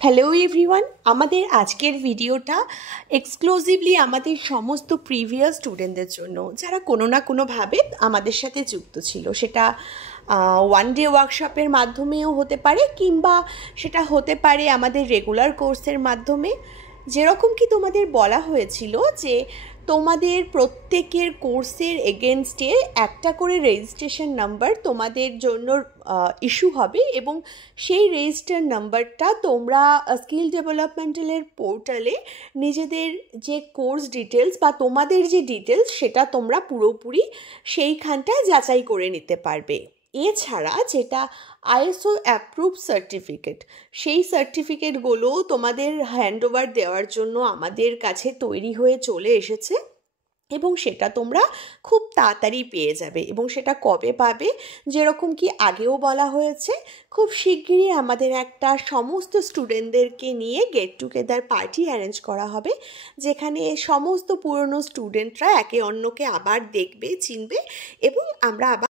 Hello everyone, আমাদের আজকের ভিডিওটা এক্সক্লুসিভলি আমাদের সমস্ত প্রিভিয়াস স্টুডেন্টদের জন্য, যারা কোনো না কোনোভাবে আমাদের সাথে যুক্ত ছিল। সেটা ওয়ান ডে ওয়ার্কশপের মাধ্যমেও হতে পারে, কিংবা সেটা হতে পারে আমাদের রেগুলার কোর্সের মাধ্যমে। যেরকম কি তোমাদের বলা হয়েছিল যে তোমাদের প্রত্যেকের কোর্সের এগেনস্টে একটা করে রেজিস্ট্রেশন নাম্বার তোমাদের জন্য ইস্যু হবে, এবং সেই রেজিস্টার নাম্বারটা তোমরা স্কিল ডেভেলপমেন্টালের পোর্টালে নিজেদের যে কোর্স ডিটেলস বা তোমাদের যে ডিটেলস সেটা তোমরা পুরোপুরি সেইখানটায় যাচাই করে নিতে পারবে। এছাড়া যেটা আইএসও অ্যাপ্রুভ সার্টিফিকেট, সেই সার্টিফিকেটগুলো তোমাদের হ্যান্ডওভার দেওয়ার জন্য আমাদের কাছে তৈরি হয়ে চলে এসেছে, এবং সেটা তোমরা খুব তাড়াতাড়ি পেয়ে যাবে। এবং সেটা কবে পাবে, যেরকম কি আগেও বলা হয়েছে, খুব শিগগিরই আমাদের একটা সমস্ত স্টুডেন্টদেরকে নিয়ে গেট টুগেদার পার্টি অ্যারেঞ্জ করা হবে, যেখানে সমস্ত পুরনো স্টুডেন্টরা একে অন্যকে আবার দেখবে, চিনবে, এবং আমরা আবার